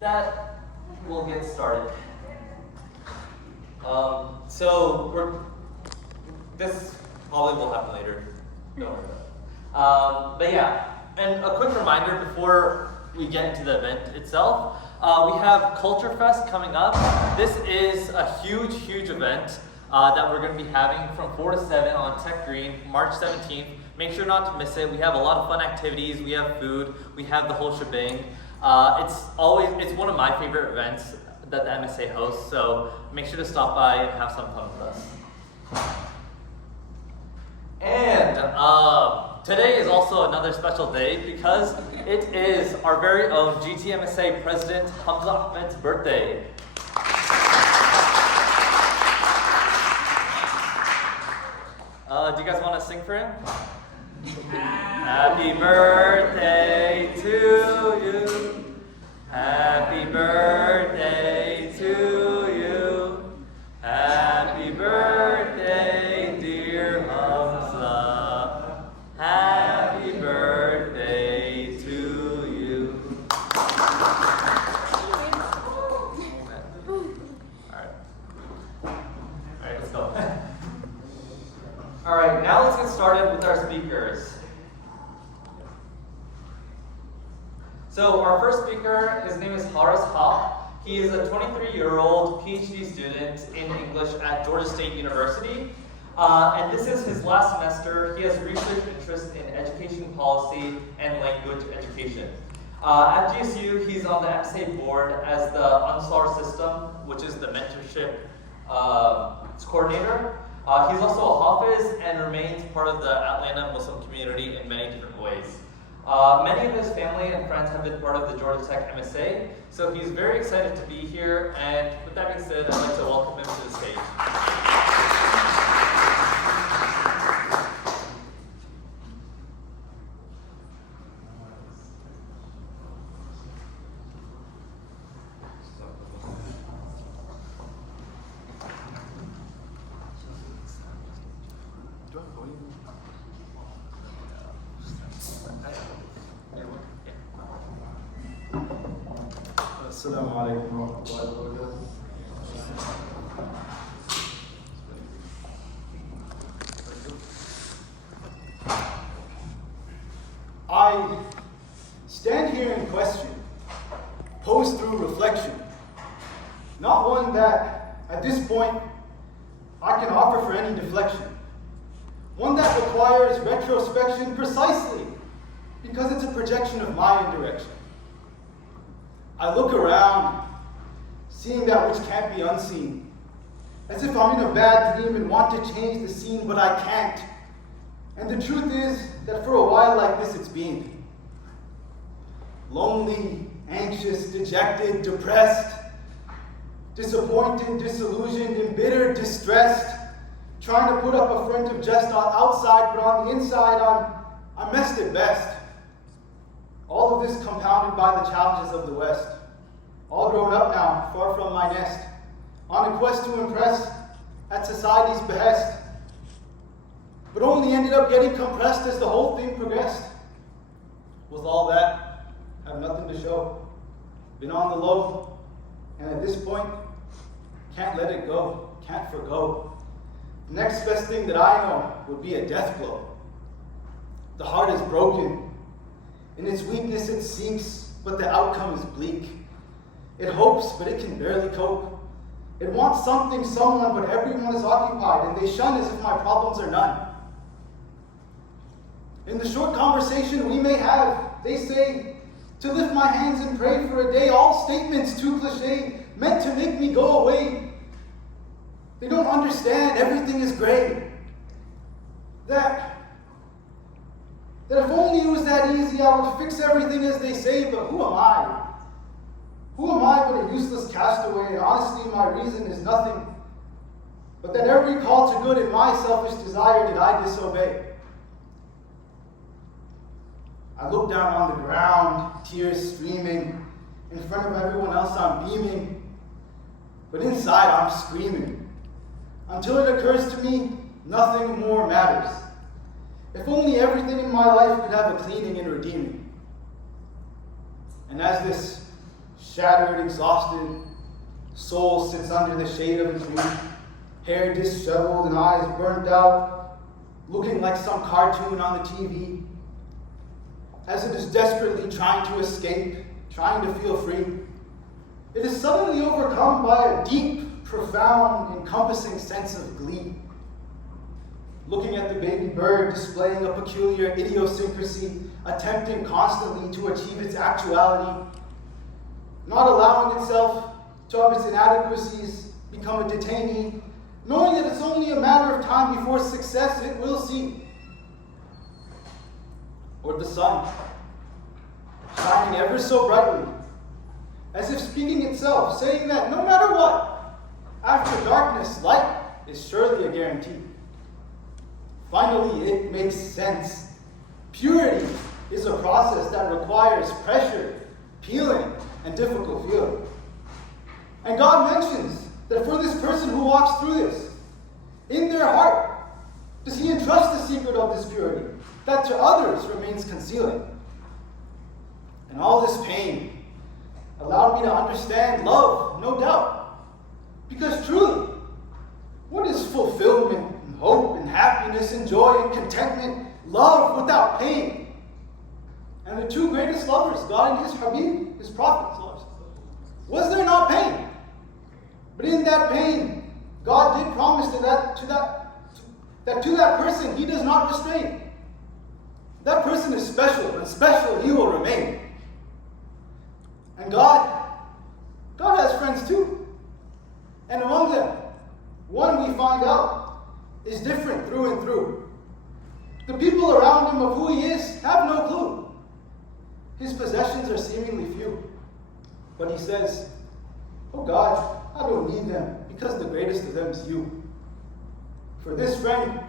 That we'll get started. This probably will happen later. Don't worry about it. But yeah, and a quick reminder before we get into the event itself. We have Culture Fest coming up. This is a huge event that we're going to be having from 4 to 7 on Tech Green, March 17th. Make sure not to miss it. We have a lot of fun activities. We have food. We have the whole shebang. It's one of my favorite events that the MSA hosts, so make sure to stop by and have some fun with us. And today is also another special day because it is our very own GTMSA President HAMMAD's birthday. Do you guys want to sing for him? Happy birthday to you. Happy birthday to you. Happy birthday, dear Hamza. Happy birthday to you. Alright, let's go. Alright, now let's get started with our speakers. So our first speaker, his name is Haris Haq. He is a 23-year-old PhD student in English at Georgia State University. And this is his last semester. He has research interest in education policy and language education. At GSU, he's on the MSA board as the Ansar system, which is the mentorship coordinator. He's also a Hafiz and remains part of the Atlanta Muslim community in many different ways. Many of his family and friends have been part of the Georgia Tech MSA, so he's very excited to be here, and with that being said, I'd like to welcome him to the stage. Assalamu alaikum wa rahmatullahi wa barakatuh. I stand here in question, posed through reflection, not one that, at this point, I can offer for any deflection. One that requires retrospection precisely because it's a projection of my indirection. I look around, seeing that which can't be unseen, as if I'm in a bad dream and want to change the scene, but I can't. And the truth is that for a while like this, it's been lonely, anxious, dejected, depressed, disappointed, disillusioned, embittered, distressed, trying to put up a front of jest outside, but on the inside, I'm messed at best. All of this compounded by the challenges of the West. All grown up now, far from my nest, on a quest to impress at society's behest, but only ended up getting compressed as the whole thing progressed. With all that, I have nothing to show. Been on the low, and at this point, can't let it go, can't forgo. The next best thing that I know would be a death blow. The heart is broken. In its weakness it seeks, but the outcome is bleak. It hopes, but it can barely cope. It wants something, someone, but everyone is occupied, and they shun as if my problems are none. In the short conversation we may have, they say, to lift my hands and pray for a day, all statements too cliche, meant to make me go away. They don't understand everything is gray. That if only it was that easy, I would fix everything as they say, but who am I? Who am I but a useless castaway? Honestly, my reason is nothing, but that every call to good in my selfish desire did I disobey. I look down on the ground, tears streaming. In front of everyone else I'm beaming, but inside I'm screaming. Until it occurs to me, nothing more matters. If only everything in my life could have a cleaning and redeeming. And as this Shattered, exhausted, soul sits under the shade of a tree, hair disheveled and eyes burnt out, looking like some cartoon on the TV, as it is desperately trying to escape, trying to feel free. It is suddenly overcome by a deep, profound, encompassing sense of glee. Looking at the baby bird displaying a peculiar idiosyncrasy, attempting constantly to achieve its actuality, not allowing itself to have its inadequacies become a detainee, knowing that it's only a matter of time before success it will see. Or the sun, shining ever so brightly, as if speaking itself, saying that no matter what, after darkness, light is surely a guarantee. Finally, it makes sense. Purity is a process that requires pressure, peeling, and difficult feeling. And God mentions that for this person who walks through this, in their heart, does He entrust the secret of this purity that to others remains concealing. And all this pain allowed me to understand love, no doubt. Because truly, what is fulfillment and hope and happiness and joy and contentment? Love without pain. And the two greatest lovers, God and His Habib, His prophets, was there not pain? But in that pain, God did promise that to that person He does not restrain. That person is special, and special He will remain. And God has friends too. And among them, one we find out is different through and through. The people around him of who he is have no clue. His possessions are seemingly few. But he says, "Oh God, I don't need them because the greatest of them is you." For this friend,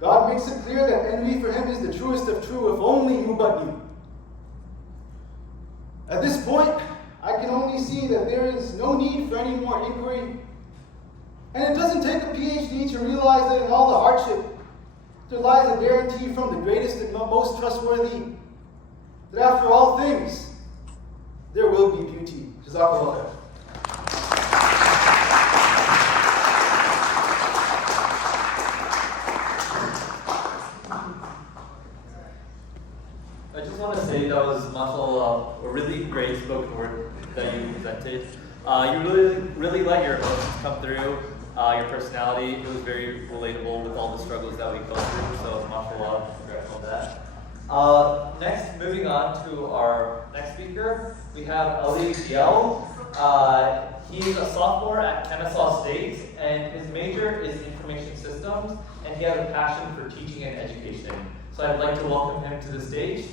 God makes it clear that envy for him is the truest of true, if only you but knew. At this point, I can only see that there is no need for any more inquiry. And it doesn't take a PhD to realize that in all the hardship, there lies a guarantee from the greatest and most trustworthy that after all things, there will be beauty. Jazakallah. I just want to say that was, mashallah, a really great spoken word that you presented. You really let your emotions come through, your personality. It was very relatable with all the struggles that we go through, so mashallah, congrats on that. Next, moving on to our next speaker, we have Ali Diel. He's a sophomore at Kennesaw State, and his major is information systems, and he has a passion for teaching and education. So I'd like to welcome him to the stage.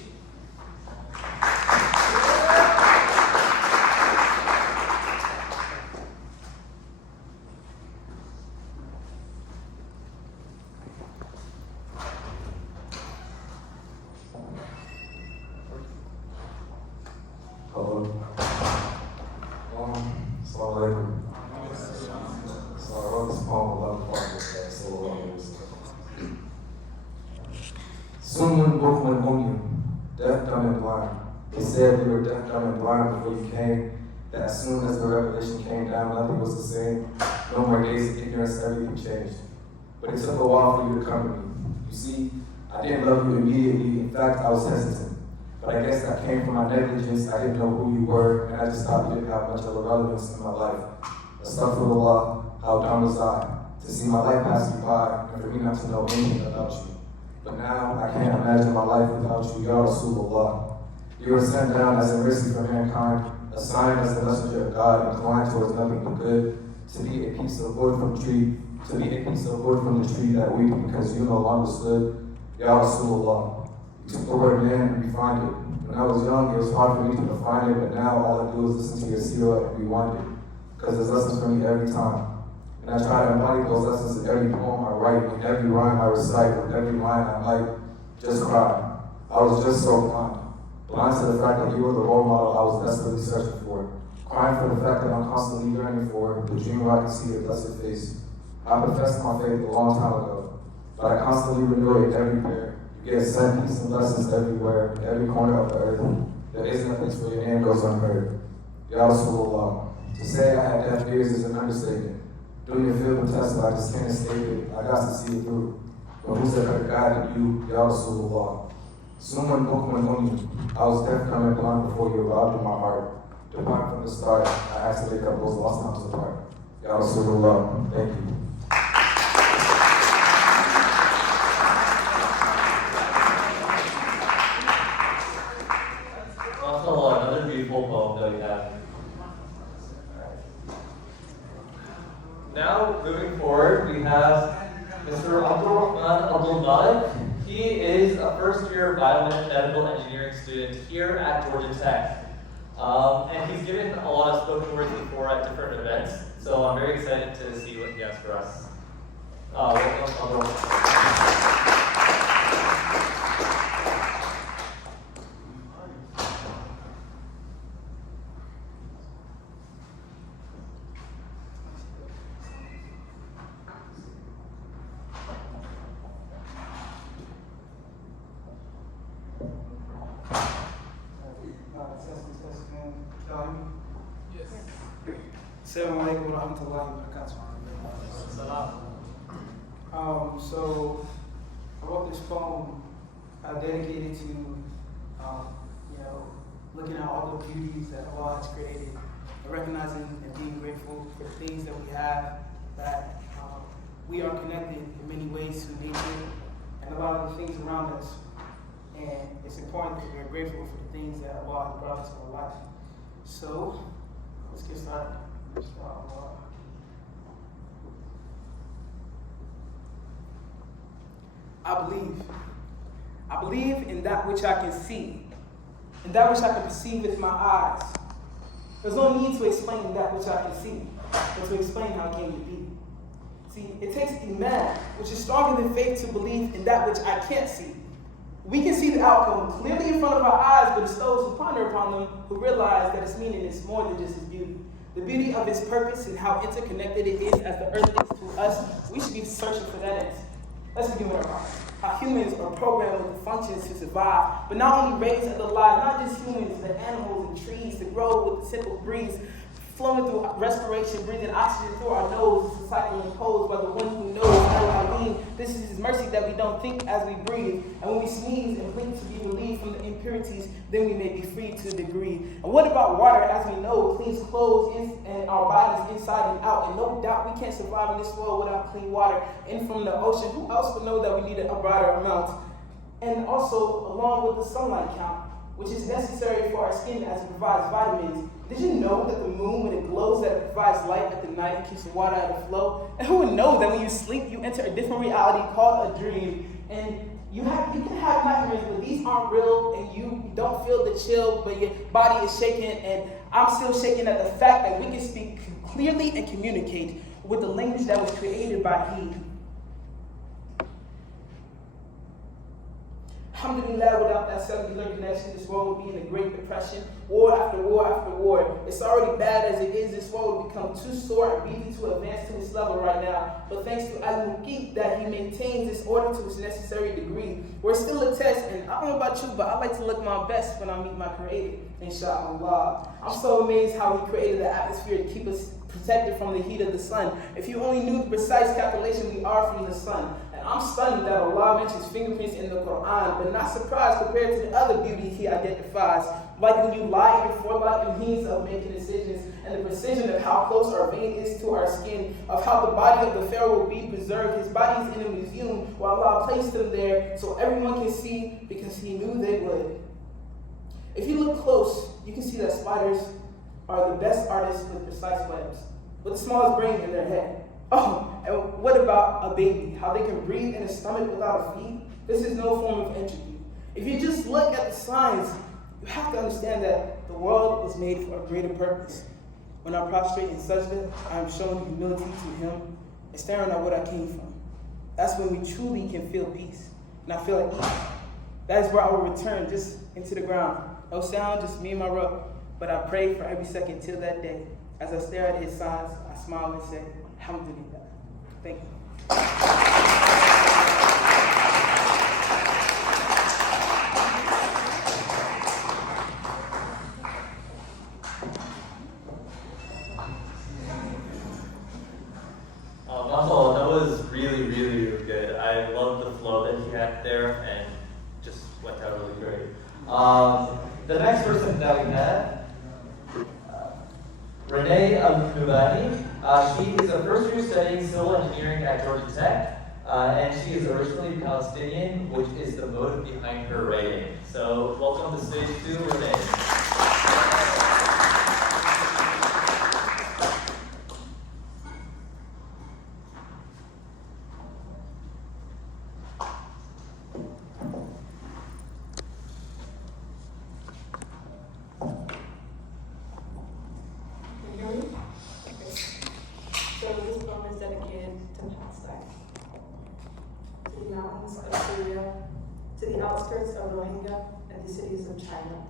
Hello. Assalamu alaikum. So I wrote this poem 11 parts that so long years ago. Summun Bukman Umyun, deaf, dumb, and blind. He said we were deaf, dumb, and blind before you came, that as soon as the revelation came down, nothing was the same. No more days of ignorance, everything changed. But it took a while for you to come to me. You see, I didn't love you immediately. In fact, I was hesitant. But I guess that came from my negligence. I didn't know who you were, and I just thought you didn't have much of a relevance in my life. Astaghfirullah, how dumb was I, to see my life pass you by, and for me not to know anything about you. But now, I can't imagine my life without you, Ya Rasulullah. You were sent down as a mercy for mankind, assigned as the messenger of God, inclined towards nothing but good, to be a piece of wood from the tree, that weep because you no longer stood, Ya Rasulullah. You took the word man and refined it. When I was young, it was hard for me to define it, but now all I do is listen to your seerah and rewind it, because there's lessons for me every time. And I try to embody those lessons in every poem I write, in every rhyme I recite, with every line I might just cry. I was just so blind to the fact that you were the role model I was desperately searching for, crying for the fact that I'm constantly yearning for, the dream where I can see your blessed face. I professed my faith a long time ago, but I constantly renew it every prayer. You get sent peace and lessons everywhere, in every corner of the earth. There isn't a place where your name goes unheard. Ya Rasulullah. To say I had deaf ears is an understatement. Doing your field of test, I just can't escape it. I got to see it through. But who said I guided you, Ya Rasulullah? Someone book when on you. I was deaf, coming blind before you arrived in my heart. Depart from the start, I had to make up those lost times apart. Ya Rasulullah, thank you. Also, another beautiful poem that we have. Now, moving forward, we have Mr. RAHMAN Abdul Malik. He is a first-year biomedical engineering student here at Georgia Tech. And he's given a lot of spoken words before at different events, so I'm very excited to see what he has for us. Welcome, Abdul. Assalamu alaikum wa rahmatullahi wa barakatuh. So I wrote this poem dedicated to looking at all the beauties that Allah has created, and recognizing and being grateful for the things that we have, that we are connected in many ways to nature and a lot of the things around us. And it's important that we're grateful for the things that Allah has brought us in our life. So let's get started. I believe in that which I can see, and that which I can perceive with my eyes. There's no need to explain that which I can see, but to explain how it came to be. See, it takes iman, which is stronger than faith, to believe in that which I can't see. We can see the outcome clearly in front of our eyes, but it's those who ponder upon them who realize that its meaning is more than just its beauty. The beauty of its purpose and how interconnected it is as the earth is to us, we should be searching for that answer. Let's begin with our lives. How humans are programmed with the functions to survive, but not only raise other lives, not just humans, but animals and trees to grow with the simple breeze, flowing through respiration, breathing oxygen through our nose. It's a cycle imposed by the one who knows. This is His mercy that we don't think as we breathe. And when we sneeze and blink to be relieved from the impurities, then we may be free to a degree. And what about water? As we know, it cleans clothes and our bodies inside and out. And no doubt we can't survive in this world without clean water. And from the ocean, who else would know that we need a broader amount? And also, along with the sunlight count, which is necessary for our skin as it provides vitamins. Did you know that the moon, when it glows, that it provides light at the night and keeps the water out of flow? And who would know that when you sleep, you enter a different reality called a dream? And you can have nightmares, but these aren't real, and you don't feel the chill, but your body is shaking. And I'm still shaking at the fact that we can speak clearly and communicate with the language that was created by He. Alhamdulillah, without that cellular connection, this world would be in a great depression, war after war after war. It's already bad as it is. This world would become too sore and beaten to advance to this level right now. But thanks to Al-Muqit that He maintains this order to its necessary degree. We're still a test, and I don't know about you, but I like to look my best when I meet my Creator, inshallah. I'm so amazed how He created the atmosphere to keep us protected from the heat of the sun. If you only knew the precise calculation we are from the sun. I'm stunned that Allah mentions fingerprints in the Quran, but not surprised compared to the other beauty He identifies. Like when you lie in your forelock and means of making decisions, and the precision of how close our vein is to our skin, of how the body of the Pharaoh will be preserved. His body is in a museum where Allah placed him there so everyone can see because He knew they would. If you look close, you can see that spiders are the best artists with precise webs, with the smallest brain in their head. Oh, and what about a baby? How they can breathe in a stomach without a feet? This is no form of entropy. If you just look at the signs, you have to understand that the world was made for a greater purpose. When I prostrate in sajda, I am showing humility to Him and staring at what I came from. That's when we truly can feel peace. And I feel at ease. That is where I will return just into the ground. No sound, just me and my Rabb. But I pray for every second till that day. As I stare at His signs, I smile and say, Alhamdulillah. Thank you. Renee Nubani. She is a first year studying civil engineering at Georgia Tech, and she is originally Palestinian, which is the motive behind her writing. So welcome to stage 2, Renee. So this poem is dedicated to Palestine, to the mountains of Syria, to the outskirts of Rohingya and the cities of China.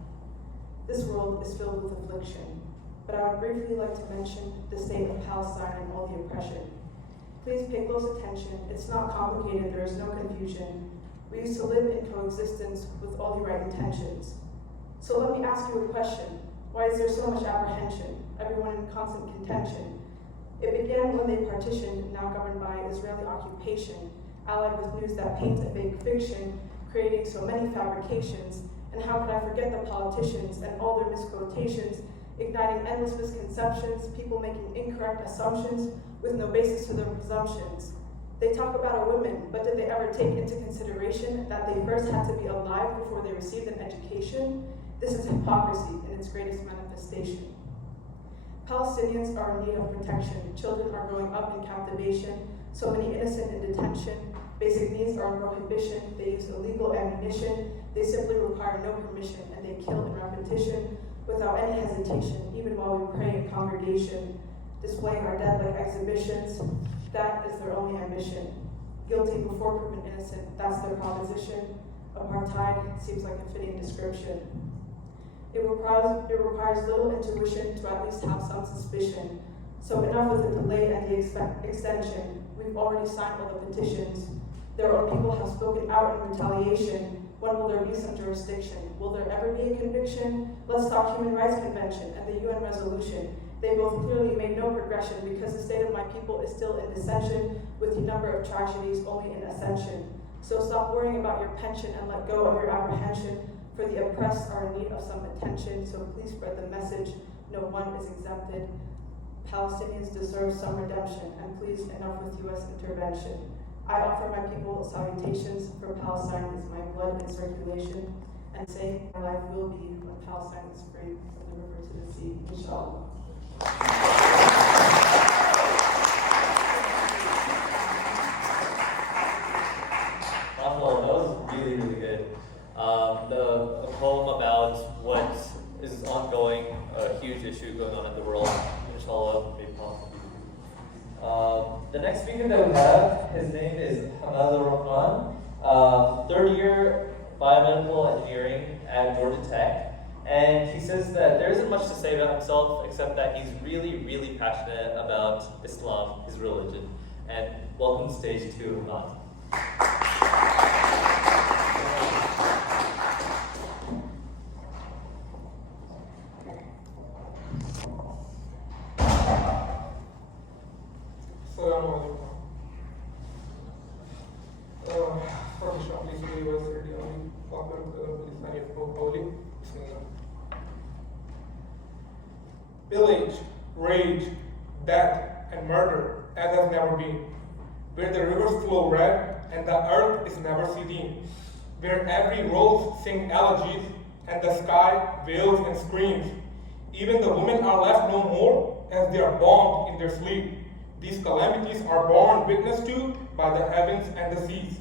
This world is filled with affliction, but I would briefly like to mention the state of Palestine and all the oppression. Please pay close attention. It's not complicated, there is no confusion. We used to live in coexistence with all the right intentions. So let me ask you a question. Why is there so much apprehension, everyone in constant contention? It began when they partitioned, now governed by Israeli occupation, allied with news that paints a fake fiction, creating so many fabrications. And how could I forget the politicians and all their misquotations, igniting endless misconceptions, people making incorrect assumptions with no basis to their presumptions. They talk about our women, but did they ever take into consideration that they first had to be alive before they received an education? This is hypocrisy in its greatest manifestation. Palestinians are in need of protection. Children are growing up in captivation. So many innocent in detention. Basic needs are on prohibition. They use illegal ammunition. They simply require no permission, and they kill in repetition without any hesitation, even while we pray in congregation, displaying our dead like exhibitions. That is their only ambition. Guilty before proven innocent, that's their proposition. Apartheid seems like a fitting description. It requires little intuition to at least have some suspicion. So enough with the delay and the extension. We've already signed all the petitions. Their own people have spoken out in retaliation. When will there be some jurisdiction? Will there ever be a conviction? Let's talk Human Rights Convention and the UN resolution. They both clearly made no progression because the state of my people is still in dissension with the number of tragedies only in ascension. So stop worrying about your pension and let go of your apprehension. For the oppressed are in need of some attention, so please spread the message. No one is exempted. Palestinians deserve some redemption, and please enough with U.S. intervention. I offer my people salutations, for Palestine is my blood in circulation, and say my life will be when Palestine is free from the river to the sea, inshallah. That was really, really good. A poem about what is ongoing, a huge issue going on in the world. Inshallah, may possibly. The next speaker that we have, his name is HAMMAD, third year biomedical engineering at Georgia Tech. And he says that there isn't much to say about himself except that he's really, really passionate about Islam, his religion. And welcome to stage 2, HAMMAD. Pillage, rage, death, and murder as has never been, where the rivers flow red and the earth is never seen, where every rose sings elegies and the sky wails and screams. Even the women are left no more as they are bound in their sleep. These calamities are borne witness to by the heavens and the seas.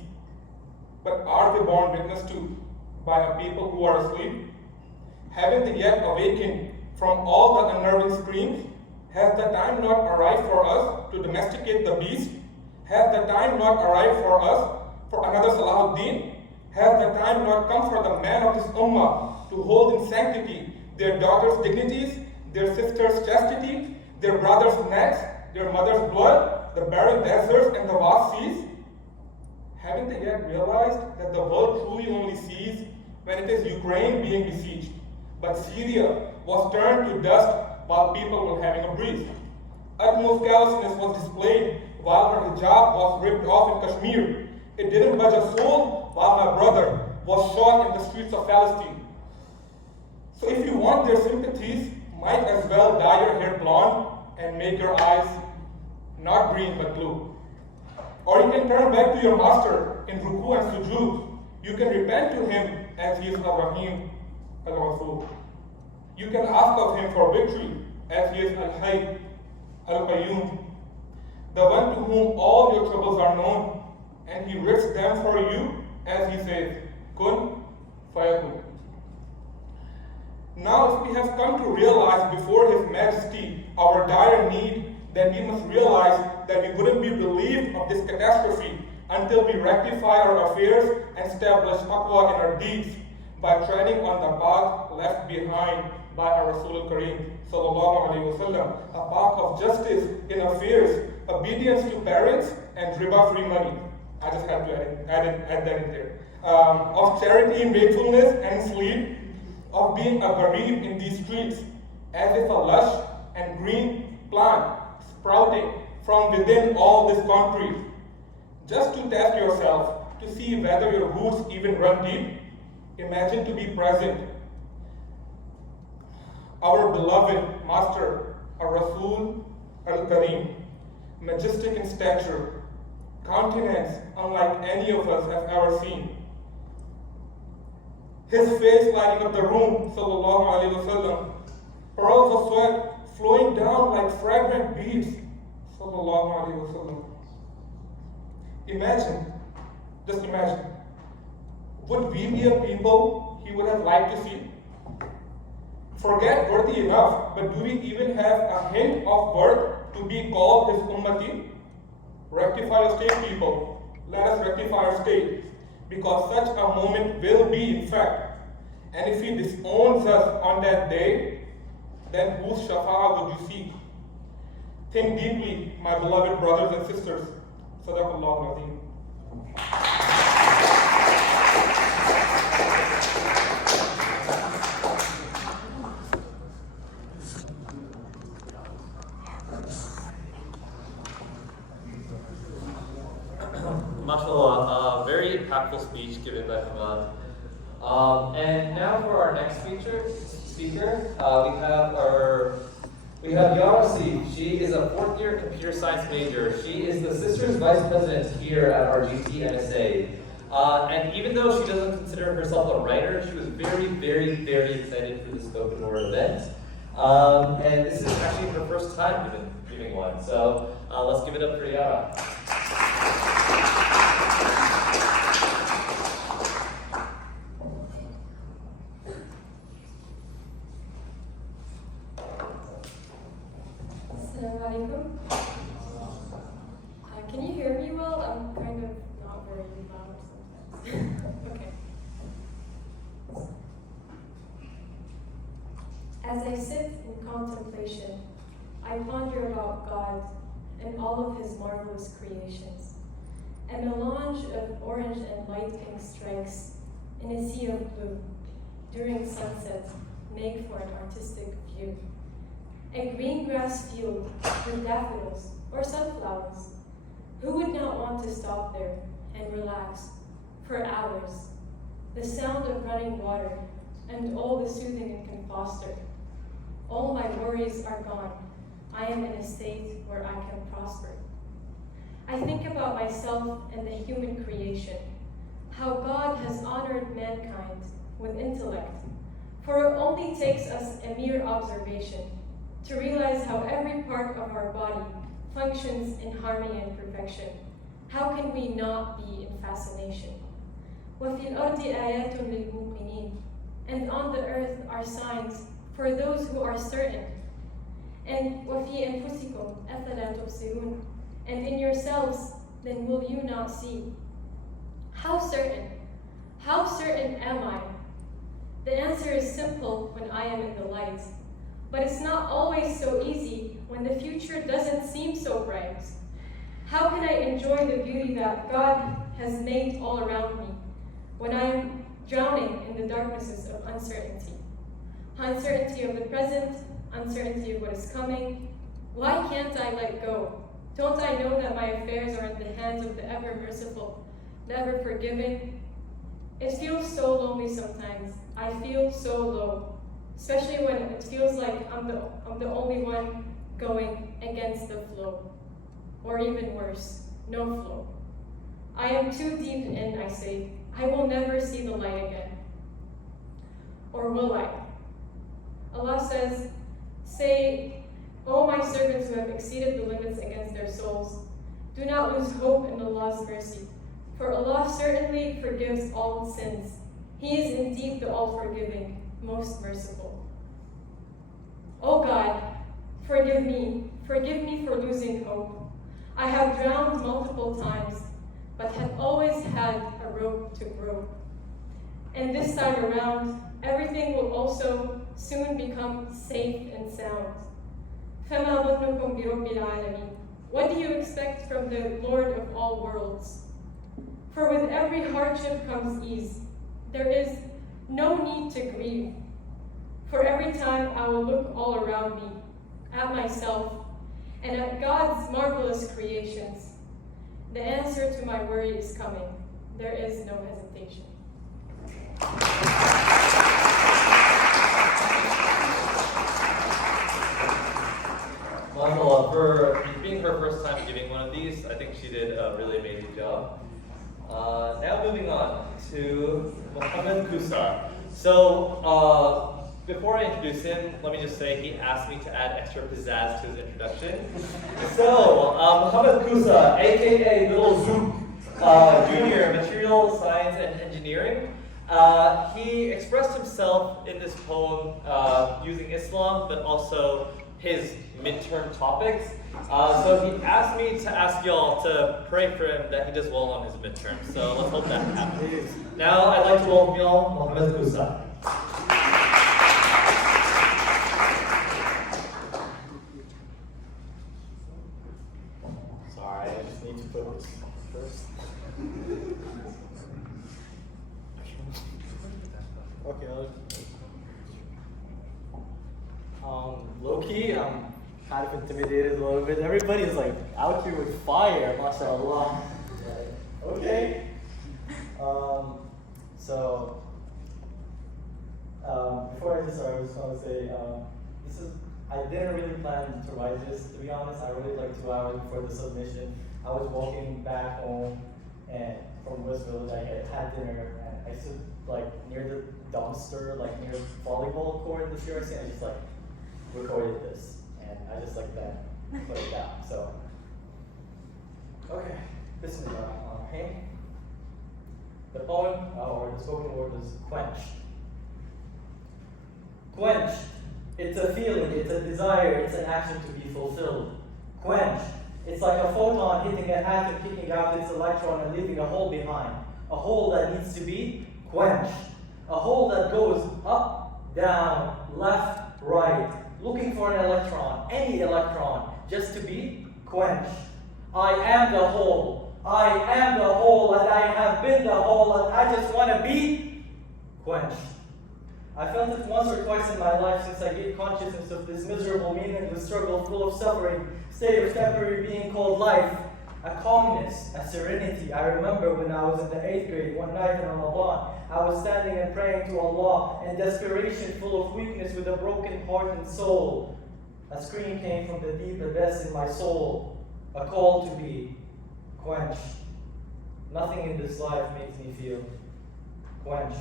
But are they borne witness to by a people who are asleep? Haven't they yet awakened from all the unnerving screams? Has the time not arrived for us to domesticate the beast? Has the time not arrived for us for another Salahuddin? Has the time not come for the man of this ummah to hold in sanctity their daughters' dignities, their sisters' chastity, their brothers' necks, their mother's blood, the barren deserts and the vast seas? Haven't they yet realized that the world truly only sees when it is Ukraine being besieged, but Syria was turned to dust while people were having a breeze? Utmost callousness was displayed while her hijab was ripped off in Kashmir. It didn't budge a soul while my brother was shot in the streets of Palestine. So if you want their sympathies, might as well dye your hair blonde make your eyes not green but blue. Or you can turn back to your master in ruku and sujood. You can repent to him as he is Ar-Rahim, Al-Ghafur. You can ask of him for victory as he is Al-Hayy, Al-Qayyum, the one to whom all your troubles are known, and he risks them for you as he says, Kun Fayakun. Now, if we have come to realize before His Majesty our dire need, then we must realize that we wouldn't be relieved of this catastrophe until we rectify our affairs and establish taqwa in our deeds by treading on the path left behind by our Rasul al-Kareem, sallallahu alayhi wa sallam, a path of justice in affairs, obedience to parents, and riba-free money. I just had to add that in there. Of charity, wakefulness, and sleep, of being a gharib in these streets, as if a lush and green plant sprouting from within all this concrete. Just to test yourself, to see whether your roots even run deep, imagine to be present. Our beloved Master, our Rasul al-Kareem, majestic in stature, countenance unlike any of us have ever seen. His face lighting up the room, sallallahu alayhi wa sallam, pearls of sweat flowing down like fragrant beads, sallallahu alayhi wa sallam. Imagine, just imagine, would we be a people he would have liked to see? Forget worthy enough, but do we even have a hint of worth to be called his ummati? Rectify your state, people. Let us rectify our state, because such a moment will be, in fact. And if he disowns us on that day, then whose shafa'ah would you seek? Think deeply, my beloved brothers and sisters. Sadaqallahu Azim. MashaAllah, very impactful speech given by HAMMAD. And now for our next speaker, we have YARA SEIF. She is a fourth-year computer science major. She is the Sisters Vice President here at our MSA. And even though she doesn't consider herself a writer, she was very, very, very excited for the spoken word event. And this is actually her first time giving one. So let's give it up for YARA. Can you hear me well? I'm kind of not very loud sometimes. Okay. As I sit in contemplation, I ponder about God and all of His marvelous creations. A melange of orange and light pink strikes in a sea of blue during sunset make for an artistic view. A green grass field with daffodils or sunflowers. Who would not want to stop there and relax for hours? The sound of running water and all the soothing it can foster. All my worries are gone. I am in a state where I can prosper. I think about myself and the human creation, how God has honored mankind with intellect, for it only takes us a mere observation to realize how every part of our body functions in harmony and perfection. How can we not be in fascination? وَفِي الْأَرْضِ آيَاتٌ لِلْمُوقِنِينَ. And on the earth are signs for those who are certain. And وَفِي أَنفُسِكُمْ أَفَلَا تُبْصِرُونَ. And in yourselves, then will you not see? How certain? How certain am I? The answer is simple when I am in the light. But it's not always so easy when the future doesn't seem so bright. How can I enjoy the beauty that God has made all around me when I am drowning in the darknesses of uncertainty? Uncertainty of the present, uncertainty of what is coming. Why can't I let go? Don't I know that my affairs are in the hands of the ever merciful, the ever forgiving? It feels so lonely sometimes. I feel so low. Especially when it feels like I'm the only one going against the flow, or even worse, no flow. I am too deep in, I say, I will never see the light again. Or will I? Allah says, say, O my servants who have exceeded the limits against their souls, do not lose hope in Allah's mercy, for Allah certainly forgives all sins. He is indeed the all-forgiving, most merciful. O God, forgive me for losing hope. I have drowned multiple times, but have always had a rope to grow. And this time around, everything will also soon become safe and sound. فَمَا ظُنُّكُمْ بِرَبِّ الْعَالَمِينَ. What do you expect from the Lord of all worlds? For with every hardship comes ease. There is no need to grieve. For every time I will look all around me, at myself, and at God's marvelous creations, the answer to my worry is coming. There is no hesitation. MashaAllah, for being her first time giving one of these, I think she did a really amazing job. Now moving on to Muhammad Kusar. So, before I introduce him, let me just say he asked me to add extra pizzazz to his introduction. So, Muhammad Kusar, aka Little Zook, Junior, Material Science and Engineering. He expressed himself in this poem using Islam, but also his midterm topics. So he asked me to ask y'all to pray for him that he does well on his midterm. So let's hope that happens. Now I'd like to welcome y'all Muhammad Kusar. Sorry, I just need to put this first. Okay. Low key, I'm kind of intimidated a little bit. Everybody's like out here with fire, mashallah. Okay. Before I just start, I just want to say, I didn't really plan to write this, to be honest. I wrote it like 2 hours before the submission. I was walking back home and from West Village, I had dinner, and I stood like near the dumpster, like near the volleyball court, the shirts, and I just like recorded this. And I just like that, put it down, so. Okay, Bismillahirrahmanirrahim. The poem, or the spoken word is quenched. Quenched, it's a feeling, it's a desire, it's an action to be fulfilled. Quenched, it's like a photon hitting an atom, kicking out its electron and leaving a hole behind. A hole that needs to be quenched. A hole that goes up, down, left, right, looking for an electron, any electron, just to be quenched. I am the hole. I am the hole, and I have been the hole, and I just want to be quenched. I felt it once or twice in my life since I gained consciousness of this miserable, meaningless struggle full of suffering, state of temporary being called life. A calmness, a serenity. I remember when I was in the 8th grade, one night in Ramadan, I was standing and praying to Allah in desperation, full of weakness, with a broken heart and soul. A scream came from the deep abyss in my soul, a call to be quenched. Nothing in this life makes me feel quenched.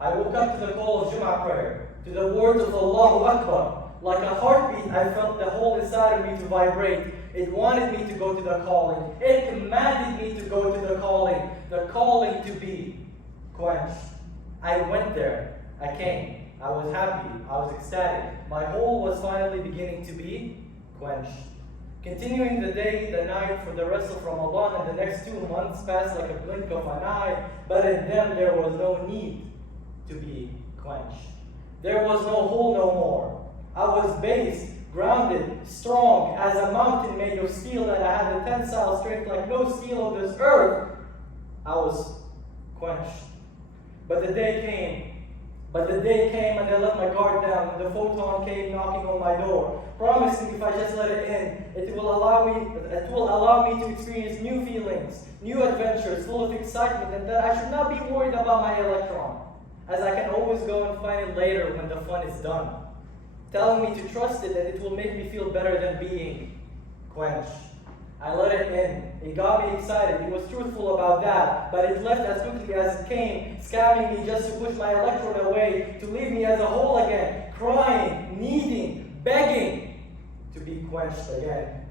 I woke up to the call of Jum'ah prayer, to the words of Allahu Akbar. Like a heartbeat, I felt the whole inside of me to vibrate. It wanted me to go to the calling. It commanded me to go to the calling to be quenched. I went there. I came. I was happy. I was ecstatic. My hole was finally beginning to be quenched. Continuing the day, the night, for the rest of Ramadan, and the next 2 months passed like a blink of an eye, but in them there was no need to be quenched. There was no hole no more. I was based, grounded, strong, as a mountain made of steel, and I had a tensile strength like no steel on this earth. I was quenched. But the day came, and I let my guard down, and the photon came knocking on my door, promising if I just let it in, it will allow me to experience new feelings, new adventures, full of excitement, and that I should not be worried about my electron, as I can always go and find it later when the fun is done. telling me to trust it and it will make me feel better than being quenched. I let it in. It got me excited. He was truthful about that, but it left as quickly as it came, scamming me just to push my electrode away, to leave me as a whole again, crying, needing, begging to be quenched again.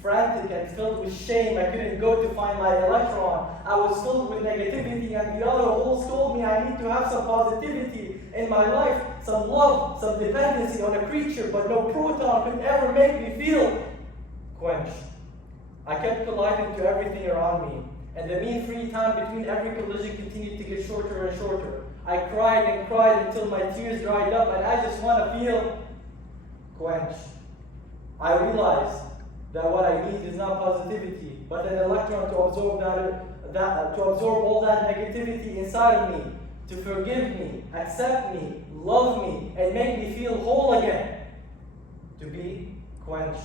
Frantic and filled with shame, I couldn't go to find my electron. I was filled with negativity, and the other holes told me I need to have some positivity in my life, some love, some dependency on a creature, but no proton could ever make me feel quenched. I kept colliding to everything around me, and the mean free time between every collision continued to get shorter and shorter. I cried and cried until my tears dried up, and I just want to feel quenched. I realized that what I need is not positivity, but an electron to absorb to absorb all that negativity inside of me, to forgive me, accept me, love me, and make me feel whole again, to be quenched.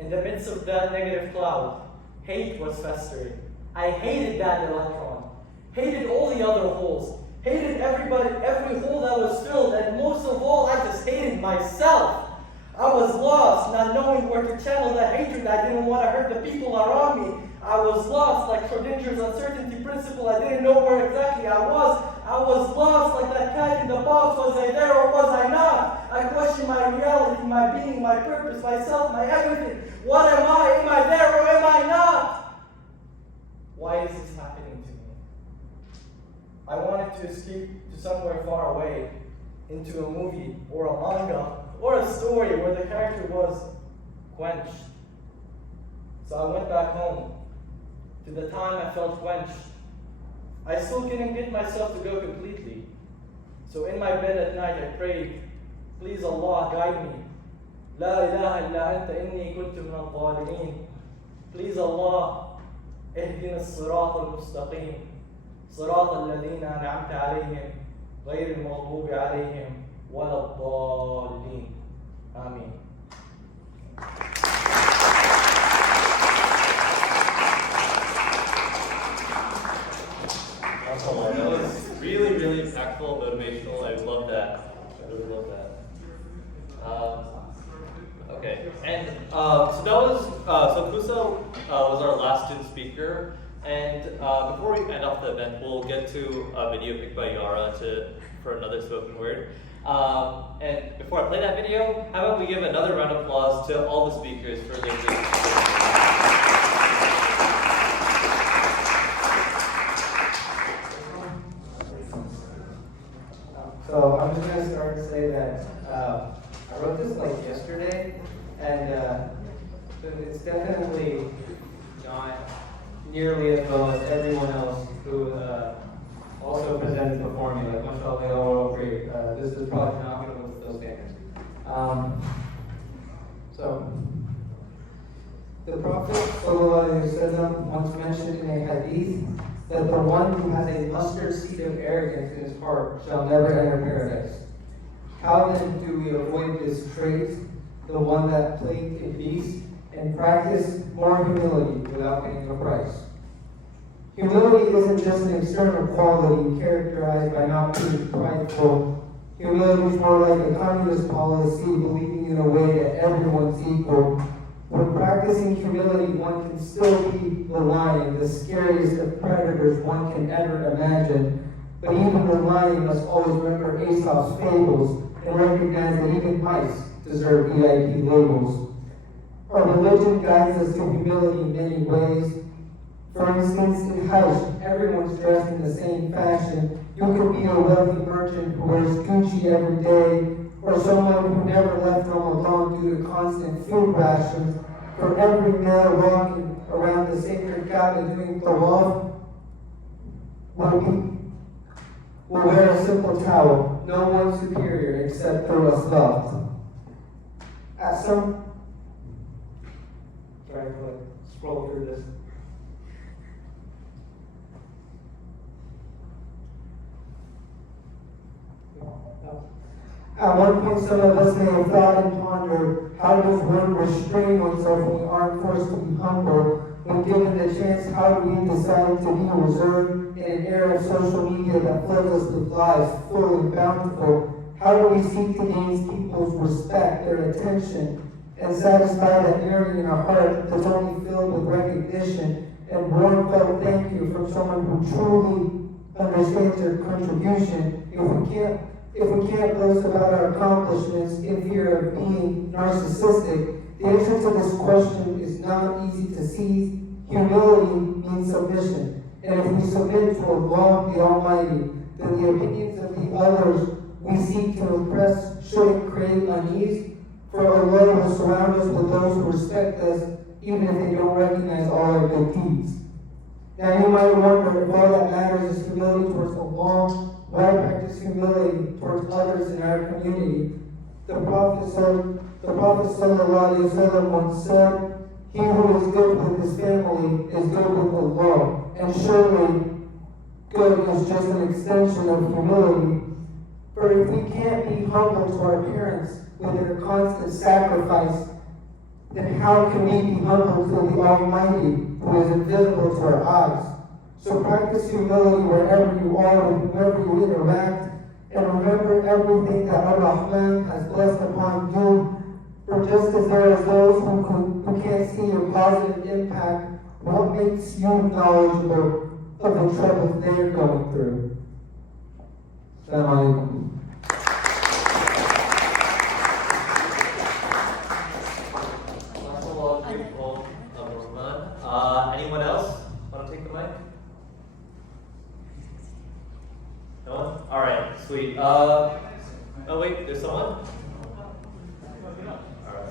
In the midst of that negative cloud, hate was festering. I hated that electron, hated all the other holes, hated everybody, every hole that was filled, and most of all, I just hated myself. I was lost, not knowing where to channel that hatred. I didn't want to hurt the people around me. I was lost, like Schrodinger's uncertainty principle. I didn't know where exactly I was. I was lost, like that cat in the box. Was I there or was I not? I questioned my reality, my being, my purpose, myself, my everything. What am I? Am I there or am I not? Why is this happening to me? I wanted to escape to somewhere far away, into a movie or a manga, or a story where the character was quenched. So I went back home. To the time I felt quenched. I still couldn't get myself to go completely. So in my bed at night I prayed, please Allah guide me. La ilaha illa anta inni kuntu min al-zalimin. Please Allah, اهدنا الصراط المستقيم صراط الذين أنعمت عليهم غير المغضوب عليهم ولا الضالين. Amen. That was really, really impactful, motivational. I love that. I really love that. Okay, and so that was Kuso was our last student speaker. And before we end off the event, we'll get to a video picked by Yara for another spoken word. And before I play that video, how about we give another round of applause to all the speakers for their So I'm just going to start to say that I wrote this like yesterday, and it's definitely not nearly as well as everyone else who also presented before me. Like, mashallah, they all were great. This is probably not going to look those standards. So, the Prophet ﷺ once mentioned in a hadith that the one who has a mustard seed of arrogance in his heart shall never enter paradise. How then do we avoid this trait, the one that plagued Iblis, and practice more humility without paying a price? Humility isn't just an external quality characterized by not being prideful. Humility is more like a communist policy, believing in a way that everyone's equal. When practicing humility, one can still be the lion, the scariest of predators one can ever imagine. But even the lion must always remember Aesop's fables and recognize that even mice deserve VIP labels. Our religion guides us to humility in many ways. For instance, in Hajj, everyone's dressed in the same fashion. You could be a wealthy merchant who wears Gucci every day, or someone who never left Ramadan due to constant food rations. For every male walking around the sacred Kaaba doing tawaf will wear a simple towel. No one superior except for us loved. Sorry, I'm going to scroll through this. At one point, some of us may have thought and pondered, how does one restrain oneself when we aren't forced to be humble? When given the chance, how do we decide to be reserved in an era of social media that fills us with lies, full and bountiful? How do we seek to gain people's respect, their attention, and satisfy that yearning in our heart that's only filled with recognition and warm felt thank you from someone who truly understands their contribution if we can't boast about our accomplishments in fear of being narcissistic? The answer to this question is not easy to seize. Humility means submission. And if we submit to Allah the Almighty, then the opinions of the others we seek to impress shouldn't create unease, for Allah will surround us with those who respect us, even if they don't recognize all our good deeds. Now you might wonder, if all that matters is humility towards Allah, why practice humility towards others in our community? The Prophet ﷺ once said, "He who is good with his family is good with Allah," and surely good is just an extension of humility. For if we can't be humble to our parents with their constant sacrifice, then how can we be humble to the Almighty who is invisible to our eyes? So practice humility wherever you are and whoever you interact, and remember everything that RAHMAN has blessed upon you. For just as there are those who can't see your positive impact, what makes you knowledgeable of the troubles they're going through? Assalamu alaikum. Beautiful, anyone else want to take the mic? No one? All right, sweet. Oh wait, there's someone? All right.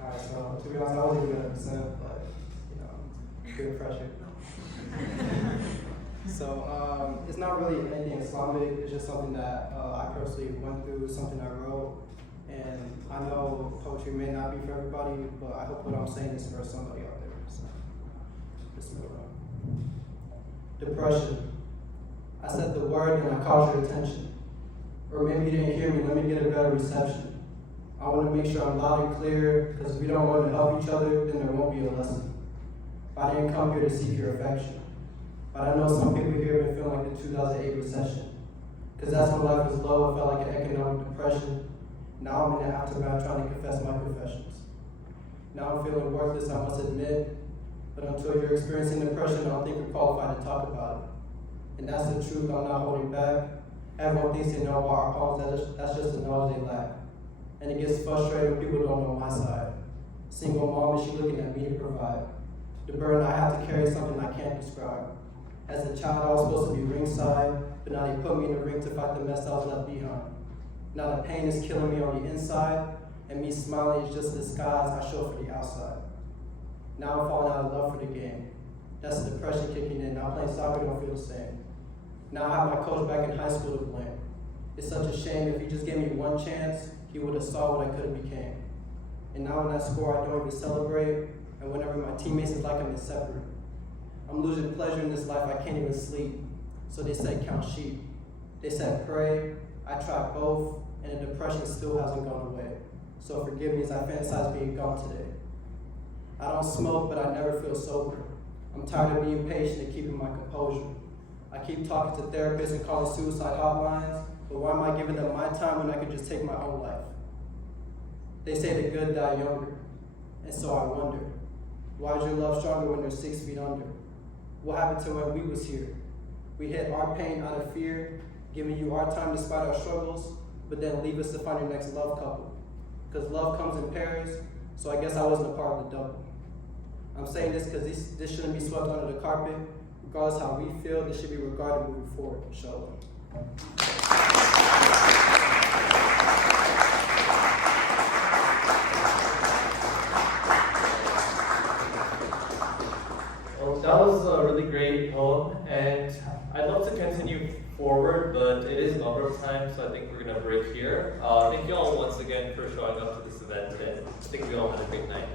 Alright, so to be honest, I wasn't even gonna present, but peer pressure. So it's not really anything Islamic. It's just something that I personally went through, something I wrote, and I know poetry may not be for everybody, but I hope what I'm saying is for somebody out there. So, just move on. Depression. I said the word and I caught your attention. Or maybe you didn't hear me, let me get a better reception. I want to make sure I'm loud and clear, because if we don't want to help each other, then there won't be a lesson. I didn't come here to seek your affection. But I know some people here have been feeling like the 2008 recession. Because that's when life was low, it felt like an economic depression. Now I'm in the aftermath trying to confess my confessions. Now I'm feeling worthless, I must admit. But until you're experiencing depression, I don't think you're qualified to talk about it. And that's the truth, I'm not holding back. Everyone thinks they know about our problems, that's just the knowledge they lack. And it gets frustrating when people don't know my side. Single mom, and she looking at me to provide. The burden I have to carry is something I can't describe. As a child, I was supposed to be ringside, but now they put me in the ring to fight the mess I was left behind. Now the pain is killing me on the inside, and me smiling is just a disguise I show for the outside. Now I'm falling out of love for the game. That's the depression kicking in. Now playing soccer don't feel the same. Now I have my coach back in high school to blame. It's such a shame. If he just gave me one chance, he would have saw what I could have became. And now when I score, I don't even celebrate. And whenever my teammates is like I'm inseparable. I'm losing pleasure in this life, I can't even sleep. So they said count sheep. They said pray. I tried both, and the depression still hasn't gone away. So forgive me as I fantasize being gone today. I don't smoke, but I never feel sober. I'm tired of being patient and keeping my composure. I keep talking to therapists and calling suicide hotlines, but why am I giving them my time when I could just take my own life? They say the good die younger, and so I wonder, why is your love stronger when they're 6 feet under? What happened to when we was here? We hid our pain out of fear, giving you our time despite our struggles, but then leave us to find your next love couple. Because love comes in pairs, so I guess I wasn't a part of the double. I'm saying this because this shouldn't be swept under the carpet. Regardless how we feel, this should be regarded moving forward. Inshallah. Well, that was a really great poem, and I'd love to continue forward, but it is Maghrib time, so I think we're gonna break here. Thank you all once again for showing up to this event, and I think we all had a great night.